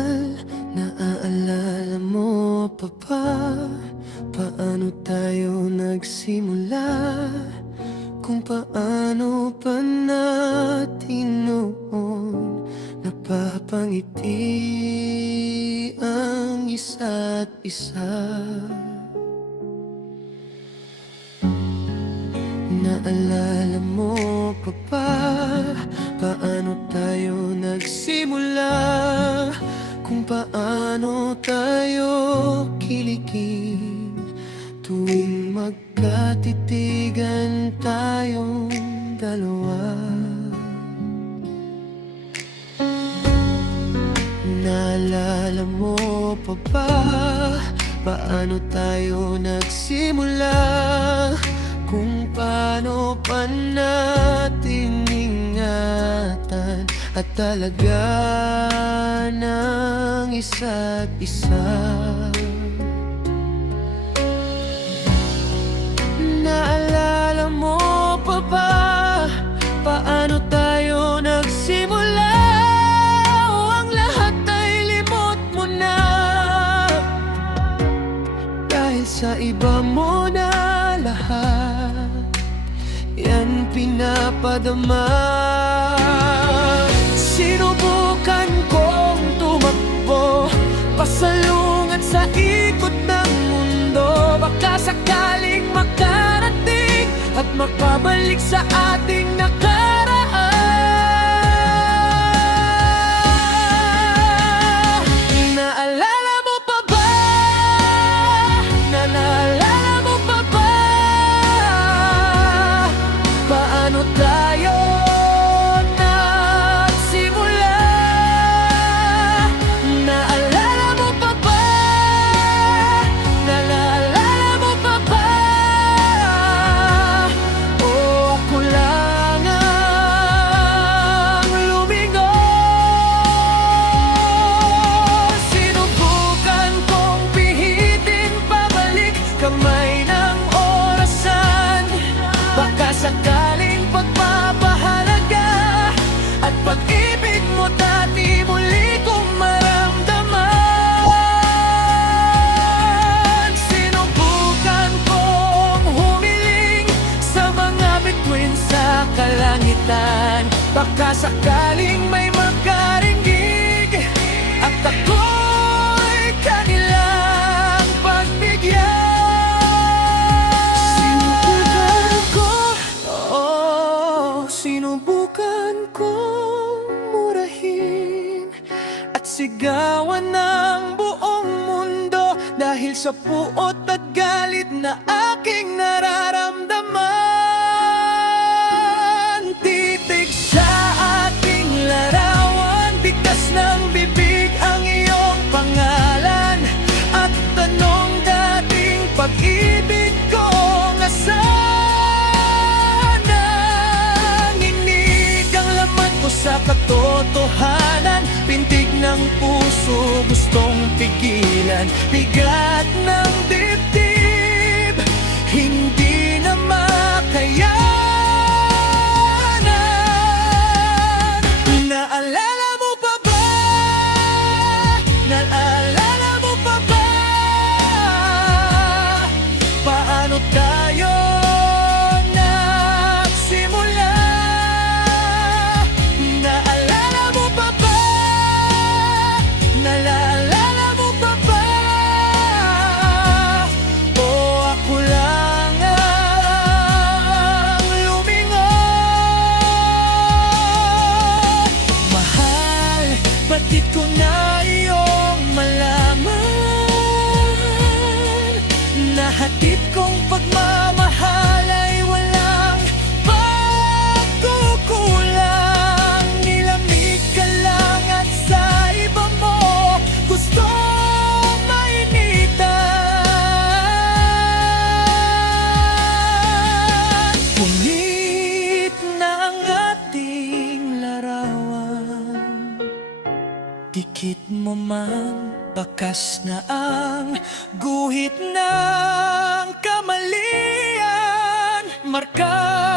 Mahal, naaalala mo pa ba paano tayo nagsimula? Kung paano pa natin noon napapangiti ang isa't isa. Naalala mo pa ba paano tayo nagsimula? Kung paano tayo kiligin tuwing magkatitigan tayong dalawa. Naalala mo pa ba paano tayo nagsimula? Kung paano pa natin ingatan at talagaan ng isa't isa. Naalala mo pa ba paano tayo nagsimula? O ang lahat ay limot mo na dahil sa iba mo na lahat yan pinapadama. Sinubukan kong tumakbo pasalungat sa ikot ng mundo, baka sakaling makarating at makabalik sa ating nakaraan. Naalala mo pa ba? Naalala mo pa ba paano tayo nagsimula? Naalala mo pa ba? Naalala mo pa ba? O ako lang ang lumingon. Sinubukan kong pihitin pabalik kamay ng orasan, baka sakaling pagpapahalaga at pag-ibig mo dati muli kong maramdaman. Sinubukan kong humiling sa mga bituin sa kalangitan, baka sakaling may makaringig at ako'y kanilang pagbigyan. Sinubukan kong murahin at sigawan ng buong mundo dahil sa puot at galit na aking nararamdaman. Titig sa ating larawan, bigkas ng bibig ang iyong pangalan, at tanong dating pag-ibig kong asal. Sa katotohanan, pintig ng puso gustong pigilan, bigat ng dibdib hindi na makayanan. Naalala mo pa ba? Naalala mo pa ba paano tayo nagsimula? Naalala mo pa ba? Naalala mo pa ba? O ako lang ang lumingon. Mahal, batid ko na iyong malaman na hatid kong pagmamahal ay walang pagkukulang. Nilamig ka lang at sa iba mo gusto mainitan. Punit na ang ating larawan, dikit mo man, bakas na ang guhit ng kamalian, marka